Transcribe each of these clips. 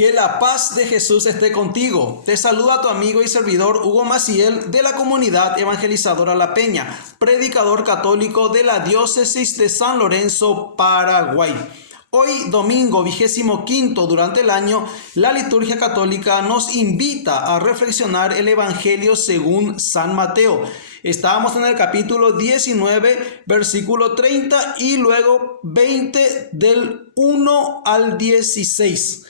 Que la paz de Jesús esté contigo. Te saluda tu amigo y servidor Hugo Maciel de la comunidad evangelizadora La Peña, predicador católico de la diócesis de San Lorenzo, Paraguay. Hoy, domingo 25 durante el año, la liturgia católica nos invita a reflexionar el Evangelio según San Mateo. Estábamos en el capítulo 19, versículo 30 y luego 20 del 1 al 16.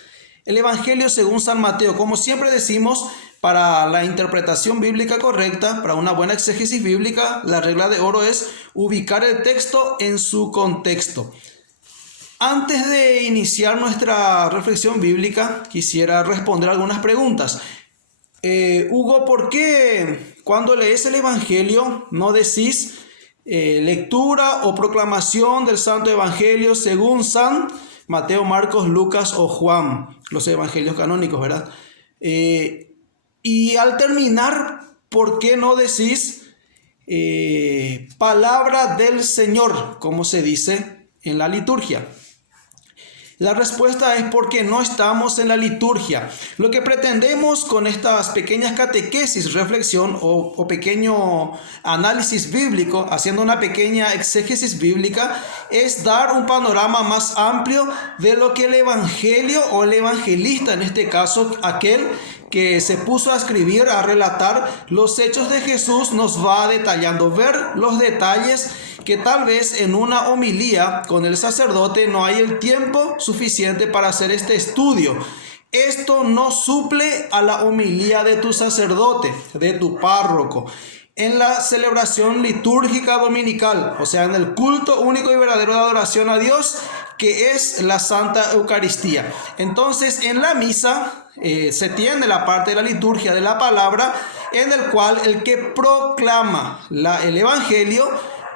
El Evangelio según San Mateo, como siempre decimos, para la interpretación bíblica correcta, para una buena exégesis bíblica, la regla de oro es ubicar el texto en su contexto. Antes de iniciar nuestra reflexión bíblica, quisiera responder algunas preguntas. Hugo, ¿por qué cuando lees el Evangelio no decís lectura o proclamación del Santo Evangelio según San Mateo, Marcos, Lucas o Juan, los evangelios canónicos, ¿verdad? Y al terminar, ¿por qué no decís palabra del Señor, como se dice en la liturgia? La respuesta es porque no estamos en la liturgia. Lo que pretendemos con estas pequeñas catequesis, reflexión o pequeño análisis bíblico, haciendo una pequeña exégesis bíblica, es dar un panorama más amplio de lo que el evangelio o el evangelista, en este caso aquel que se puso a escribir, a relatar los hechos de Jesús, nos va detallando, ver los detalles que tal vez en una homilía con el sacerdote no hay el tiempo suficiente para hacer este estudio. Esto no suple a la homilía de tu sacerdote, de tu párroco, en la celebración litúrgica dominical, o sea, en el culto único y verdadero de adoración a Dios, que es la Santa Eucaristía. Entonces, en la misa se tiene la parte de la liturgia de la palabra, en el cual el que proclama el Evangelio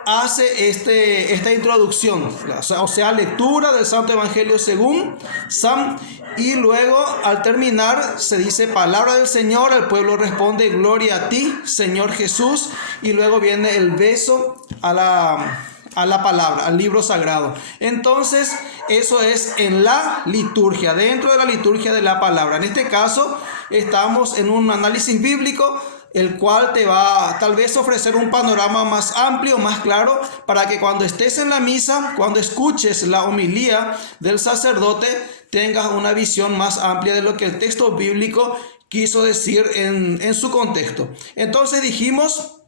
hace esta introducción, o sea, lectura del Santo Evangelio según San, y luego al terminar se dice palabra del Señor, el pueblo responde gloria a ti, Señor Jesús, y luego viene el beso a la palabra, al libro sagrado. Entonces, eso es en la liturgia, dentro de la liturgia de la palabra. En este caso, estamos en un análisis bíblico, el cual te va tal vez ofrecer un panorama más amplio, más claro, para que cuando estés en la misa, cuando escuches la homilía del sacerdote, tengas una visión más amplia de lo que el texto bíblico quiso decir en su contexto. Entonces dijimos,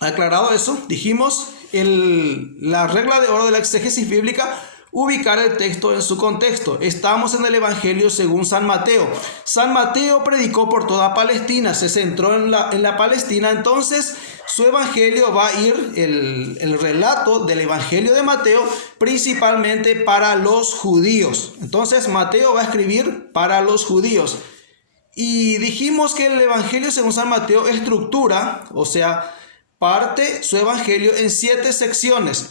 aclarado eso, dijimos la regla de oro de la exégesis bíblica: ubicar el texto en su contexto. Estamos en el Evangelio según San Mateo. San Mateo predicó por toda Palestina, se centró en la Palestina, entonces su Evangelio va a ir, el relato del Evangelio de Mateo, principalmente para los judíos. Entonces Mateo va a escribir para los judíos. Y dijimos que el Evangelio según San Mateo estructura, o sea, parte su Evangelio en 7 secciones.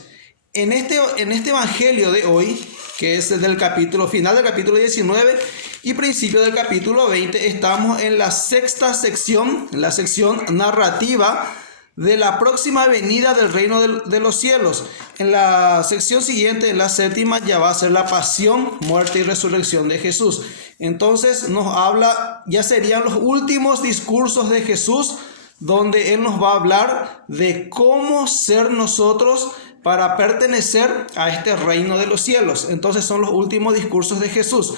En este Evangelio de hoy, que es el del capítulo final del capítulo 19 y principio del capítulo 20, estamos en la 6ª sección, la sección narrativa de la próxima venida del reino de los cielos. En la sección siguiente, en la 7ª, ya va a ser la pasión, muerte y resurrección de Jesús. Entonces nos habla, ya serían los últimos discursos de Jesús, donde Él nos va a hablar de cómo ser nosotros para pertenecer a este reino de los cielos. Entonces son los últimos discursos de Jesús.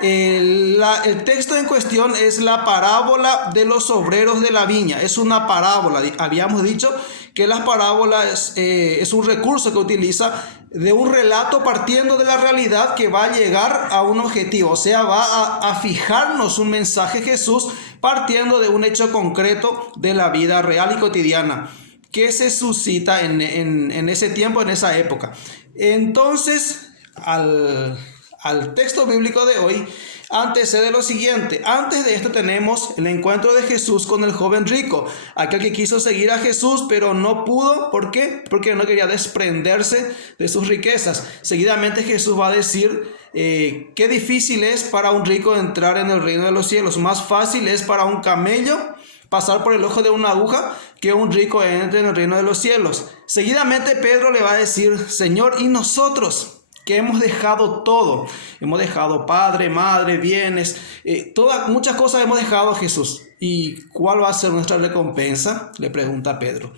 El texto en cuestión es la parábola de los obreros de la viña. Es una parábola. Habíamos dicho que las parábolas es un recurso que utiliza de un relato partiendo de la realidad que va a llegar a un objetivo. O sea, va a fijarnos un mensaje Jesús partiendo de un hecho concreto de la vida real y cotidiana que se suscita en ese tiempo, en esa época. Entonces, al texto bíblico de hoy antecede lo siguiente. Antes de esto tenemos el encuentro de Jesús con el joven rico, aquel que quiso seguir a Jesús pero no pudo. ¿Por qué? Porque no quería desprenderse de sus riquezas. Seguidamente Jesús va a decir qué difícil es para un rico entrar en el reino de los cielos. Más fácil es para un camello pasar por el ojo de una aguja que un rico entre en el reino de los cielos. Seguidamente Pedro le va a decir: Señor, ¿y nosotros que hemos dejado todo. Hemos dejado padre, madre, bienes, muchas cosas hemos dejado, Jesús. ¿Y cuál va a ser nuestra recompensa?, le pregunta Pedro.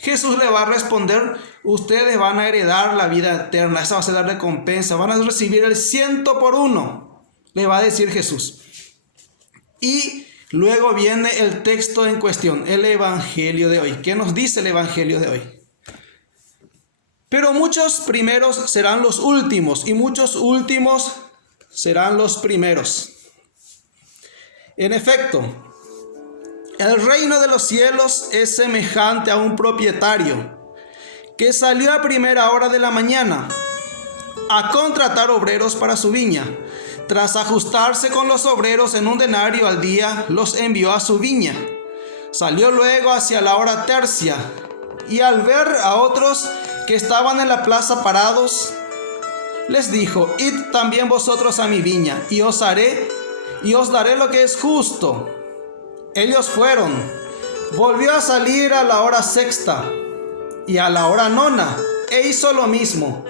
Jesús le va a responder: ustedes van a heredar la vida eterna, esa va a ser la recompensa, van a recibir el 100 por 1, le va a decir Jesús. Y luego viene el texto en cuestión, el Evangelio de hoy. ¿Qué nos dice el Evangelio de hoy? Pero muchos primeros serán los últimos y muchos últimos serán los primeros. En efecto, el reino de los cielos es semejante a un propietario que salió a primera hora de la mañana a contratar obreros para su viña. Tras ajustarse con los obreros en un denario al día, los envió a su viña. Salió luego hacia la hora tercia, y al ver a otros que estaban en la plaza parados, les dijo: id también vosotros a mi viña, y os daré lo que es justo. Ellos fueron. Volvió a salir a la hora sexta y a la hora nona, e hizo lo mismo.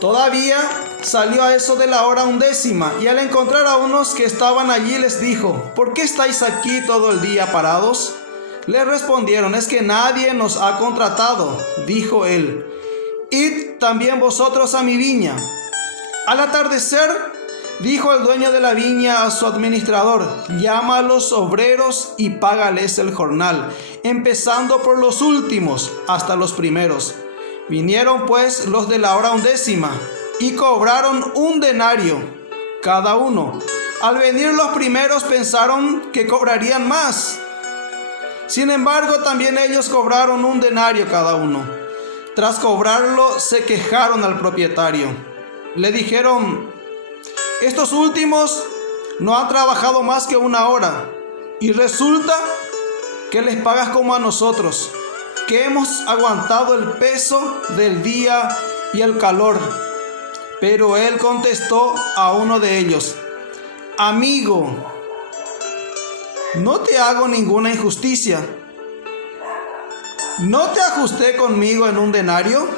Todavía salió a eso de la hora 11, y al encontrar a unos que estaban allí les dijo: ¿por qué estáis aquí todo el día parados? Le respondieron: es que nadie nos ha contratado. Dijo él: id también vosotros a mi viña. Al atardecer, dijo el dueño de la viña a su administrador: llama a los obreros y págales el jornal, empezando por los últimos hasta los primeros. Vinieron pues los de la hora 11 y cobraron 1 denario cada uno. Al venir los primeros pensaron que cobrarían más. Sin embargo, también ellos cobraron 1 denario cada uno. Tras cobrarlo, se quejaron al propietario. Le dijeron: estos últimos no han trabajado más que 1 hora, y resulta que les pagas como a nosotros, que hemos aguantado el peso del día y el calor. Pero él contestó a uno de ellos: amigo, no te hago ninguna injusticia. ¿No te ajusté conmigo en 1 denario?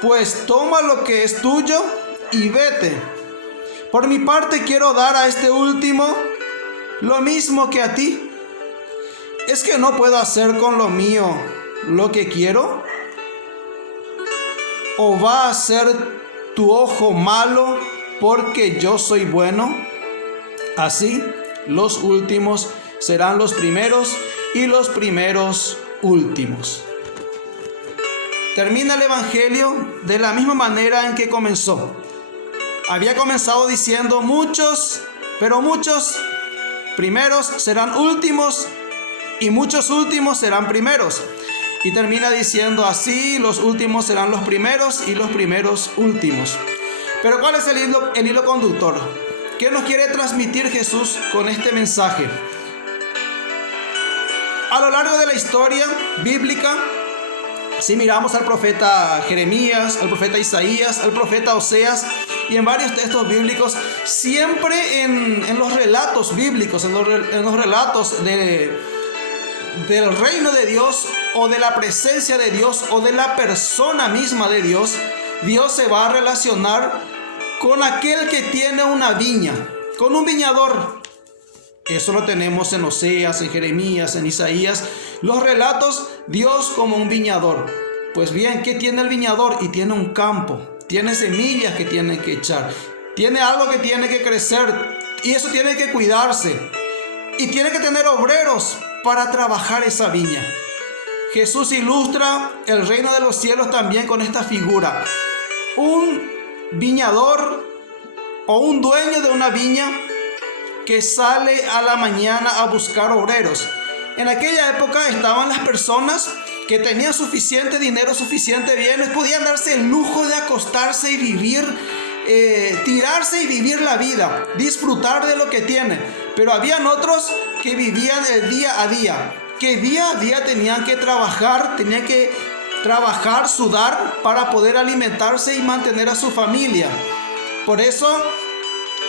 Pues toma lo que es tuyo y vete. Por mi parte quiero dar a este último lo mismo que a ti. ¿Es que no puedo hacer con lo mío lo que quiero? ¿O va a ser tu ojo malo porque yo soy bueno? Así, los últimos serán los primeros y los primeros últimos. Termina el Evangelio de la misma manera en que comenzó. Había comenzado diciendo: muchos, pero muchos primeros serán últimos y muchos últimos serán primeros. Y termina diciendo: así los últimos serán los primeros y los primeros últimos. Pero ¿cuál es el hilo conductor? ¿Qué nos quiere transmitir Jesús con este mensaje? A lo largo de la historia bíblica, si miramos al profeta Jeremías, al profeta Isaías, al profeta Oseas y en varios textos bíblicos, siempre en los relatos bíblicos, en los relatos del reino de Dios o de la presencia de Dios o de la persona misma de Dios, Dios se va a relacionar con aquel que tiene una viña, con un viñador. Eso lo tenemos en Oseas, en Jeremías, en Isaías. Los relatos, Dios como un viñador. Pues bien, ¿qué tiene el viñador? Y tiene un campo, tiene semillas que tiene que echar, tiene algo que tiene que crecer, y eso tiene que cuidarse, y tiene que tener obreros para trabajar esa viña. Jesús ilustra el reino de los cielos también con esta figura: un viñador o un dueño de una viña que sale a la mañana a buscar obreros. En aquella época estaban las personas que tenían suficiente dinero, suficiente bienes, podían darse el lujo de acostarse y vivir, tirarse y vivir la vida, disfrutar de lo que tienen. Pero habían otros que vivían el día a día, que día a día tenían que trabajar, sudar para poder alimentarse y mantener a su familia. Por eso,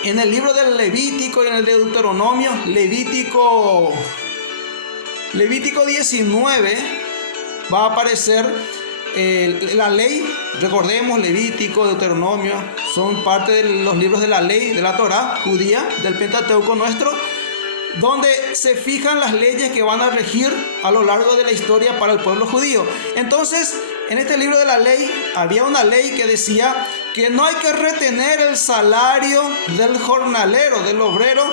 en el libro del Levítico y en el de Deuteronomio, Levítico 19, va a aparecer La ley, recordemos, Levítico, Deuteronomio, son parte de los libros de la ley, de la Torá judía, del Pentateuco nuestro, donde se fijan las leyes que van a regir a lo largo de la historia para el pueblo judío. Entonces, en este libro de la ley había una ley que decía que no hay que retener el salario del jornalero, del obrero,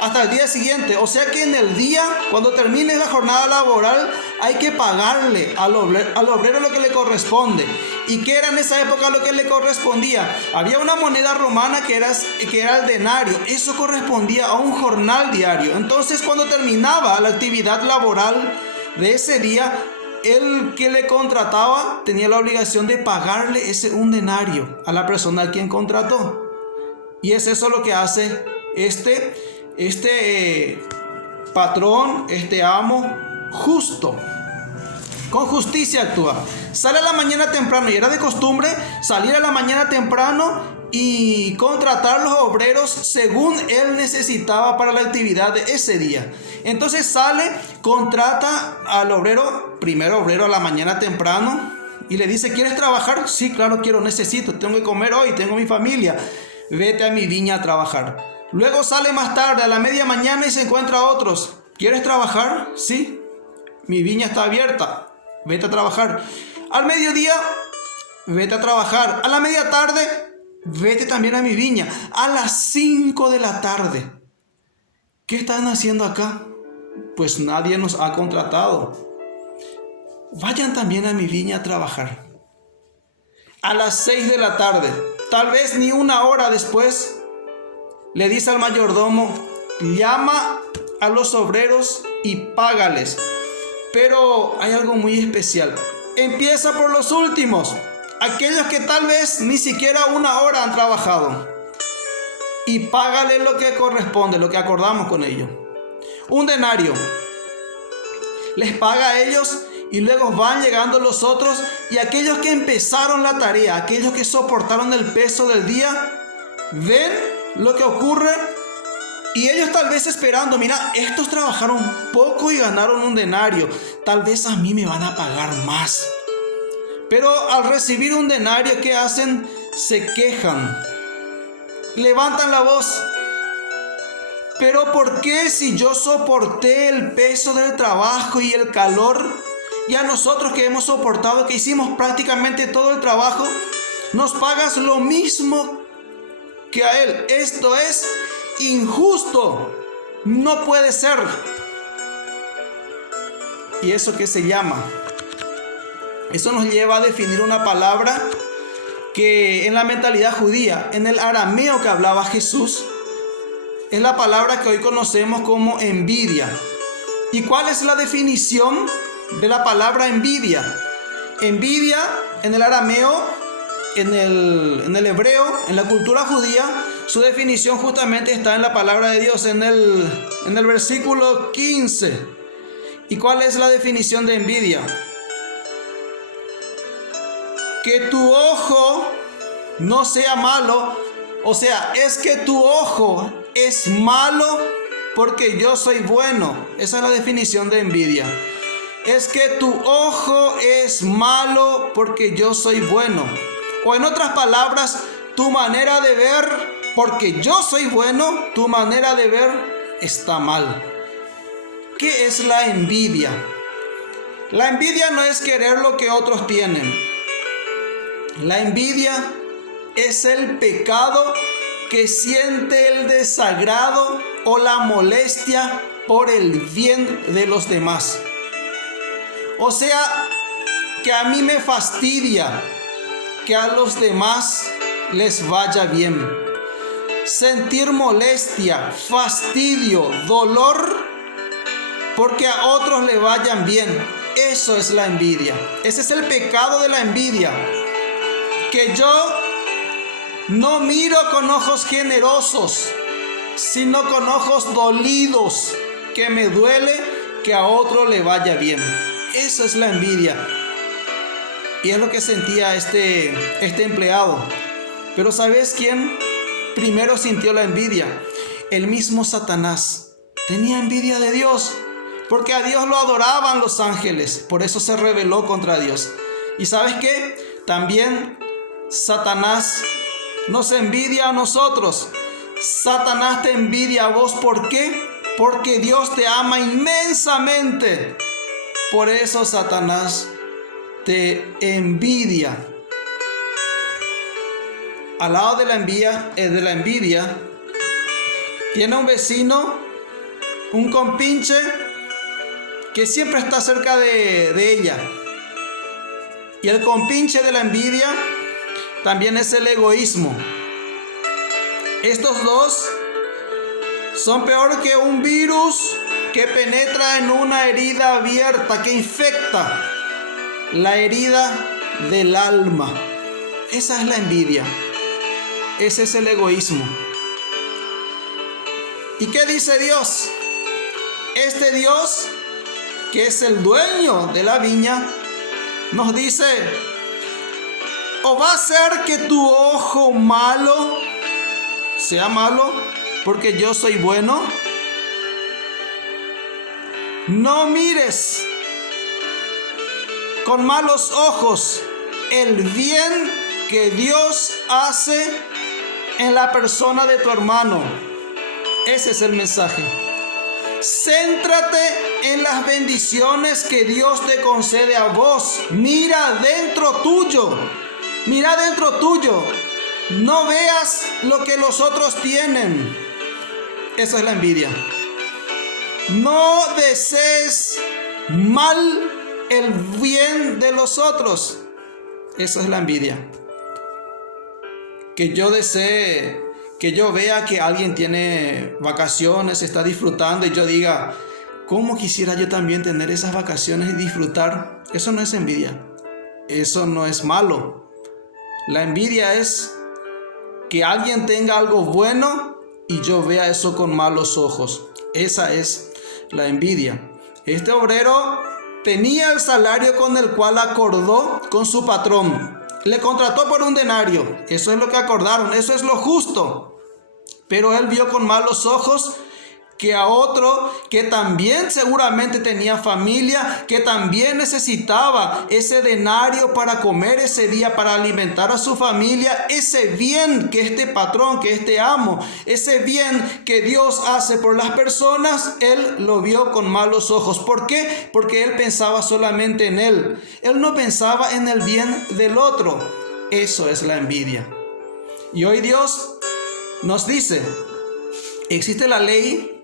hasta el día siguiente. O sea que en el día, cuando termine la jornada laboral, hay que pagarle al obrero lo que le corresponde. ¿Y qué era en esa época lo que le correspondía? Había una moneda romana que era el denario. Eso correspondía a un jornal diario. Entonces, cuando terminaba la actividad laboral de ese día, el que le contrataba tenía la obligación de pagarle un denario a la persona a quien contrató. Y es eso lo que hace este patrón, este amo justo. Con justicia actúa. Sale a la mañana temprano, y era de costumbre salir a la mañana temprano y contratar a los obreros según él necesitaba para la actividad de ese día. Entonces sale, contrata al obrero, primero obrero a la mañana temprano, y le dice: ¿quieres trabajar? Sí, claro, quiero, necesito, tengo que comer hoy, tengo mi familia. Vete a mi viña a trabajar. Luego sale más tarde, a la media mañana, y se encuentra a otros. ¿Quieres trabajar? Sí, mi viña está abierta, vete a trabajar. Al mediodía, vete a trabajar. A la media tarde, vete también a mi viña. A las 5 de la tarde. ¿Qué están haciendo acá? Pues nadie nos ha contratado. Vayan también a mi viña a trabajar. A las 6 de la tarde, tal vez ni una hora después, le dice al mayordomo: llama a los obreros y págales. Pero hay algo muy especial. Empieza por los últimos, aquellos que tal vez ni siquiera una hora han trabajado, y págale lo que corresponde, lo que acordamos con ellos. Un denario. Les paga a ellos, y luego van llegando los otros, y aquellos que empezaron la tarea, aquellos que soportaron el peso del día, ven lo que ocurre, y ellos tal vez esperando: mira, estos trabajaron poco y ganaron un denario, tal vez a mí me van a pagar más. Pero al recibir un denario, ¿qué hacen? Se quejan, levantan la voz: pero ¿por qué, si yo soporté el peso del trabajo y el calor, y a nosotros que hemos soportado, que hicimos prácticamente todo el trabajo, nos pagas lo mismo que a él? Esto es injusto, no puede ser. ¿Y eso qué se llama? Eso nos lleva a definir una palabra que en la mentalidad judía, en el arameo que hablaba Jesús, es la palabra que hoy conocemos como envidia. ¿Y cuál es la definición de la palabra envidia? Envidia en el arameo, en el hebreo, en la cultura judía, su definición justamente está en la palabra de Dios, en el versículo 15. ¿Y cuál es la definición de envidia? Que tu ojo no sea malo, o sea, es que tu ojo es malo porque yo soy bueno. Esa es la definición de envidia. Es que tu ojo es malo porque yo soy bueno. O en otras palabras, tu manera de ver, porque yo soy bueno, tu manera de ver está mal. ¿Qué es la envidia? La envidia no es querer lo que otros tienen. La envidia es el pecado que siente el desagrado o la molestia por el bien de los demás. O sea, que a mí me fastidia que a los demás les vaya bien. Sentir molestia, fastidio, dolor porque a otros le vayan bien. Eso es la envidia. Ese es el pecado de la envidia. Que yo no miro con ojos generosos, sino con ojos dolidos, que me duele que a otro le vaya bien. Eso es la envidia. Y es lo que sentía este empleado. Pero ¿sabes quién primero sintió la envidia? El mismo Satanás. Tenía envidia de Dios, porque a Dios lo adoraban los ángeles. Por eso se rebeló contra Dios. ¿Y sabes qué? También Satanás nos envidia a nosotros. Satanás te envidia a vos. ¿Por qué? Porque Dios te ama inmensamente. Por eso Satanás te envidia. Al lado de la envidia, tiene un vecino, un compinche, que siempre está cerca de ella. Y el compinche de la envidia también es el egoísmo. Estos dos son peor que un virus que penetra en una herida abierta, que infecta la herida del alma. Esa es la envidia. Ese es el egoísmo. ¿Y qué dice Dios? Este Dios, que es el dueño de la viña, nos dice: o va a ser que tu ojo malo sea malo porque yo soy bueno. No mires con malos ojos el bien que Dios hace en la persona de tu hermano. Ese es el mensaje. Céntrate en las bendiciones que Dios te concede a vos. Mira dentro tuyo. Mira dentro tuyo. No veas lo que los otros tienen. Esa es la envidia. No desees mal el bien de los otros. Esa es la envidia. Que yo desee, que yo vea que alguien tiene vacaciones, está disfrutando y yo diga: ¿cómo quisiera yo también tener esas vacaciones y disfrutar? Eso no es envidia. Eso no es malo. La envidia es que alguien tenga algo bueno y yo vea eso con malos ojos. Esa es la envidia. Este obrero tenía el salario con el cual acordó con su patrón. Le contrató por un denario. Eso es lo que acordaron. Eso es lo justo. Pero él vio con malos ojos que a otro que también seguramente tenía familia, que también necesitaba ese denario para comer ese día, para alimentar a su familia, ese bien que este patrón, que este amo, ese bien que Dios hace por las personas, él lo vio con malos ojos. ¿Por qué? Porque él pensaba solamente en él. Él no pensaba en el bien del otro. Eso es la envidia. Y hoy Dios nos dice, existe la ley.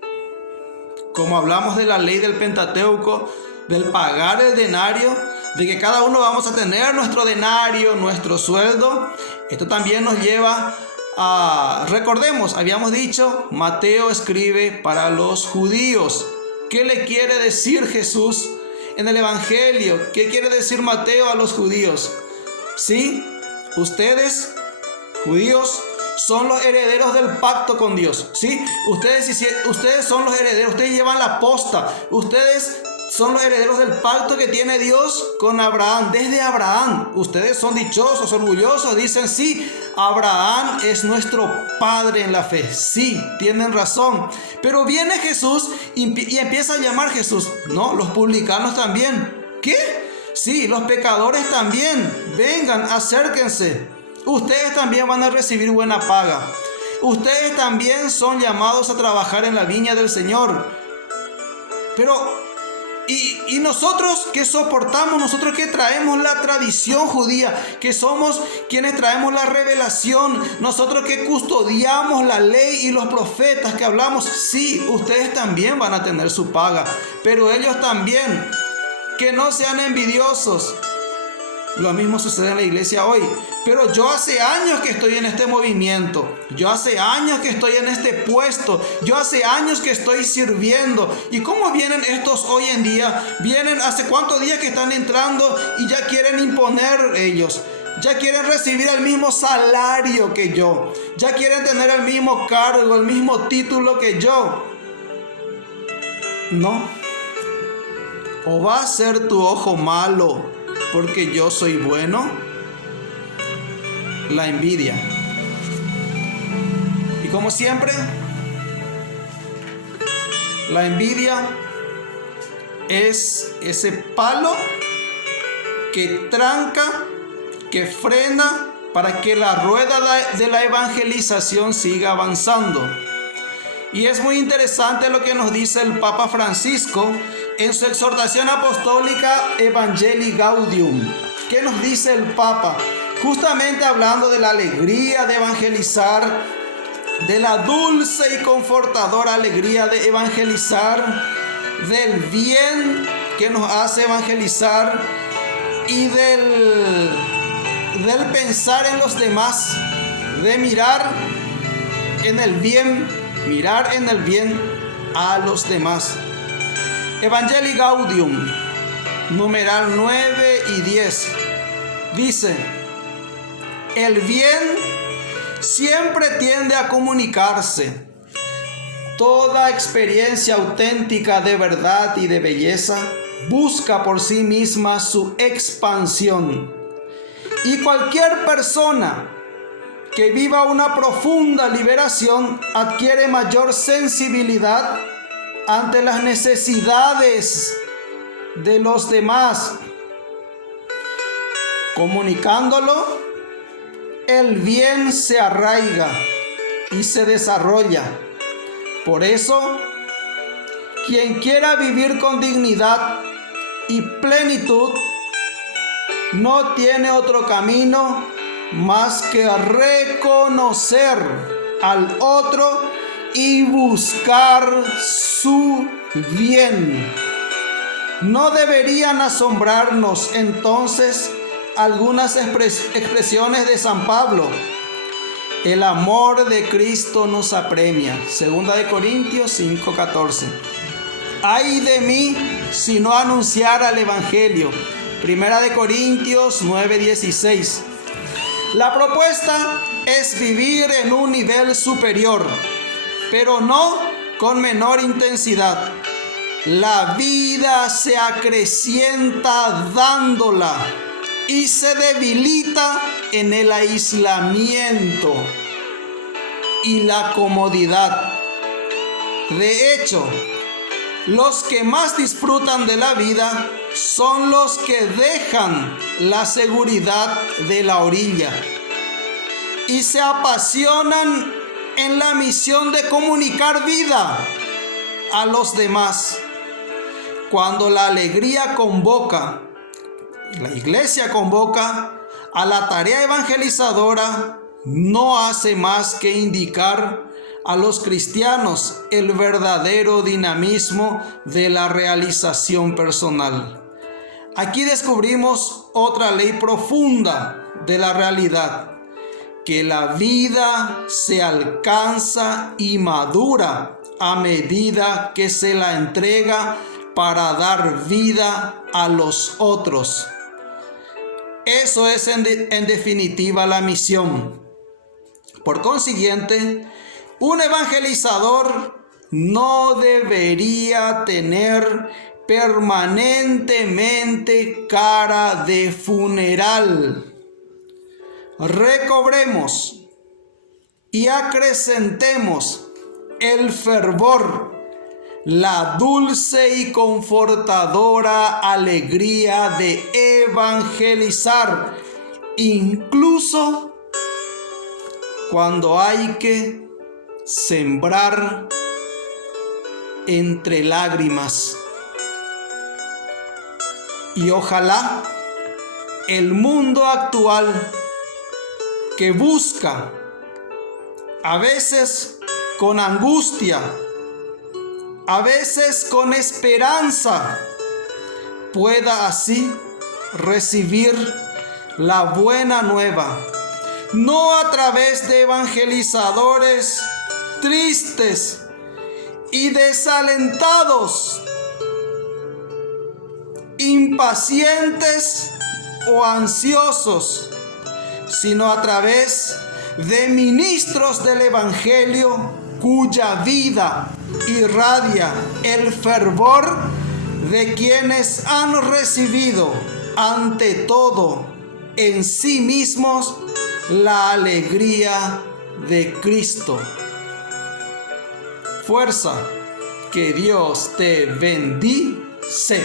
Como hablamos de la ley del Pentateuco, del pagar el denario, de que cada uno vamos a tener nuestro denario, nuestro sueldo. Esto también nos lleva a, recordemos, habíamos dicho, Mateo escribe para los judíos. ¿Qué le quiere decir Jesús en el Evangelio? ¿Qué quiere decir Mateo a los judíos? Sí, ustedes, judíos, son los herederos del pacto con Dios. ¿Sí? Ustedes son los herederos. Ustedes llevan la posta. Ustedes son los herederos del pacto que tiene Dios con Abraham. Desde Abraham. Ustedes son dichosos, orgullosos. Dicen: sí, Abraham es nuestro padre en la fe. Sí, tienen razón. Pero viene Jesús y empieza a llamar Jesús. No, los publicanos también. ¿Qué? Sí, los pecadores también. Vengan, acérquense. Ustedes también van a recibir buena paga. Ustedes también son llamados a trabajar en la viña del Señor. Pero, ¿y nosotros qué soportamos? Nosotros que traemos la tradición judía, que somos quienes traemos la revelación, nosotros que custodiamos la ley y los profetas que hablamos. Sí, ustedes también van a tener su paga. Pero ellos también, que no sean envidiosos. Lo mismo sucede en la iglesia hoy. Pero yo hace años que estoy en este movimiento. Yo hace años que estoy en este puesto. Yo hace años que estoy sirviendo. ¿Y cómo vienen estos hoy en día? Vienen hace cuántos días que están entrando y ya quieren imponer ellos. Ya quieren recibir el mismo salario que yo. Ya quieren tener el mismo cargo, el mismo título que yo. No. O va a ser tu ojo malo porque yo soy bueno. La envidia. Y como siempre, la envidia es ese palo que tranca, que frena para que la rueda de la evangelización siga avanzando. Y es muy interesante lo que nos dice el Papa Francisco en su exhortación apostólica Evangelii Gaudium. ¿Qué nos dice el Papa? Justamente hablando de la alegría de evangelizar, de la dulce y confortadora alegría de evangelizar, del bien que nos hace evangelizar y del pensar en los demás, de mirar en el bien a los demás. Evangelii Gaudium, numeral 9 y 10, dice: el bien siempre tiende a comunicarse. Toda experiencia auténtica de verdad y de belleza busca por sí misma su expansión. Y cualquier persona que viva una profunda liberación adquiere mayor sensibilidad ante las necesidades de los demás. Comunicándolo, el bien se arraiga y se desarrolla. Por eso, quien quiera vivir con dignidad y plenitud no tiene otro camino más que reconocer al otro y buscar su bien. No deberían asombrarnos entonces algunas expresiones de San Pablo. El amor de Cristo nos apremia. 2 Corintios 5:14. Ay de mí si no anunciara el Evangelio. 1 Corintios 9:16. La propuesta es vivir en un nivel superior, pero no con menor intensidad. La vida se acrecienta dándola y se debilita en el aislamiento y la comodidad. De hecho, los que más disfrutan de la vida son los que dejan la seguridad de la orilla y se apasionan en la misión de comunicar vida a los demás. Cuando la alegría convoca, la iglesia convoca a la tarea evangelizadora, no hace más que indicar a los cristianos el verdadero dinamismo de la realización personal. Aquí descubrimos otra ley profunda de la realidad, que la vida se alcanza y madura a medida que se la entrega para dar vida a los otros. Eso es en definitiva la misión. Por consiguiente, un evangelizador no debería tener permanentemente cara de funeral. Recobremos y acrecentemos el fervor, la dulce y confortadora alegría de evangelizar, incluso cuando hay que sembrar entre lágrimas. Y ojalá el mundo actual, que busca, a veces con angustia, a veces con esperanza, pueda así recibir la buena nueva, no a través de evangelizadores tristes y desalentados, impacientes o ansiosos, sino a través de ministros del Evangelio cuya vida irradia el fervor de quienes han recibido ante todo en sí mismos la alegría de Cristo. Fuerza, que Dios te bendice.